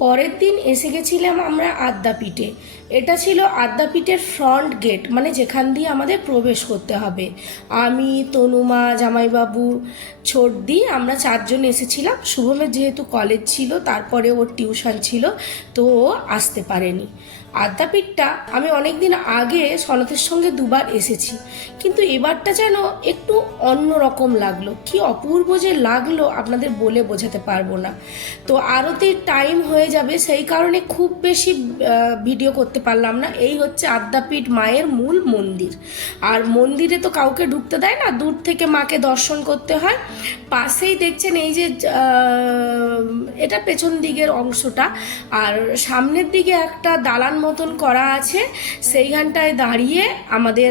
পরের দিন এসে গেছিলাম আমরা আদ্যাপীঠে। এটা ছিল আদ্যাপীঠের ফ্রন্ট গেট, মানে যেখান দিয়ে আমাদের প্রবেশ করতে হবে। আমি, তনুমা, জামাইবাবু, ছোটদি, আমরা চারজন এসেছিলাম। শুভমের যেহেতু কলেজ ছিল, তারপরে ওর টিউশন ছিল, তো ও আসতে পারেনি। আদ্যাপীঠটা আমি অনেক দিন আগে সনতের সঙ্গে দুবার এসেছি, কিন্তু এবারটা যেন একটু অন্য রকম লাগলো। কি অপূর্ব যে লাগলো আপনাদের বলে বোঝাতে পারবো না। তো আরতির টাইম হয়ে যাবে, সেই কারণে খুব বেশি ভিডিও করতে পারলাম না। এই হচ্ছে আদ্যাপীঠ মায়ের মূল মন্দির। আর মন্দিরে তো কাউকে ঢুকতে দেয় না, দূর থেকে মাকে দর্শন করতে হয়। পাশেই দেখছেন এই যে এটা পেছন দিকের অংশটা, আর সামনের দিকে একটা দালান মতন করা আছে, সেইখানটায় দাঁড়িয়ে আমাদের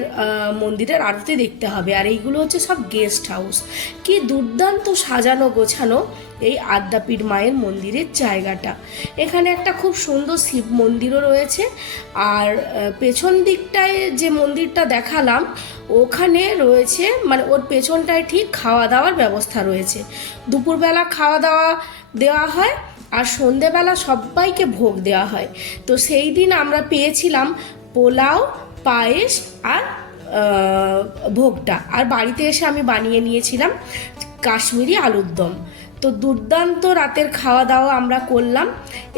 মন্দিরের আরতি দেখতে হবে। আর এইগুলো হচ্ছে সব গেস্ট হাউস। কি দুর্দান্ত সাজানো গোছানো এই আদ্যাপীঠ মায়ের মন্দিরের জায়গাটা। এখানে একটা খুব সুন্দর শিব মন্দিরও রয়েছে। আর পেছন দিকটায় যে মন্দিরটা দেখালাম, ওখানে রয়েছে, মানে ওর পেছনটায় ঠিক খাওয়া দাওয়ার ব্যবস্থা রয়েছে। দুপুরবেলা খাওয়া দাওয়া দেওয়া হয়, আর সন্ধেবেলা সবাইকে ভোগ দেওয়া হয়। তো সেই দিন আমরা পেয়েছিলাম পোলাও, পায়েস আর ভোগটা। আর বাড়িতে এসে আমি বানিয়ে নিয়েছিলাম কাশ্মীরি আলুর দম। তো দুর্দান্ত রাতের খাওয়া দাওয়া আমরা করলাম।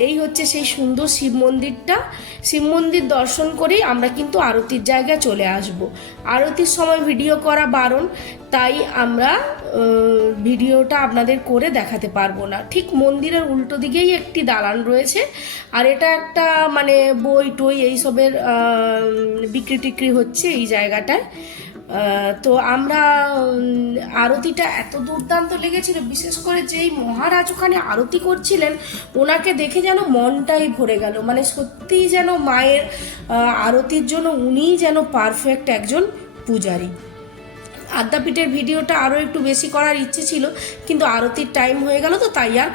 এই হচ্ছে সেই সুন্দর শিব মন্দিরটা। শিব মন্দির দর্শন করেই আমরা কিন্তু আরতির জায়গায় চলে আসব। আরতির সময় ভিডিও করা বারণ, তাই আমরা ভিডিওটা আপনাদের করে দেখাতে পারবো না। ঠিক মন্দিরের উল্টো দিকেই একটি দালান রয়েছে, আর এটা একটা মানে বই টই এইসবের বিক্রি টিক্রি হচ্ছে এই জায়গাটায়। তো আমরা আরতিটা এত দুর্দান্ত লেগেছিল, বিশেষ করে যেই মহারাজ ওখানে আরতি করছিলেন, ওনাকে দেখে যেন মনটাই ভরে গেল। মানে সত্যিই যেন মায়ের আরতির জন্য উনিই যেন পারফেক্ট একজন পূজারী। আদ্যাপীঠের ভিডিওটা আরও একটু বেশি করার ইচ্ছে ছিল, কিন্তু আরতির টাইম হয়ে গেল, তো তাই আর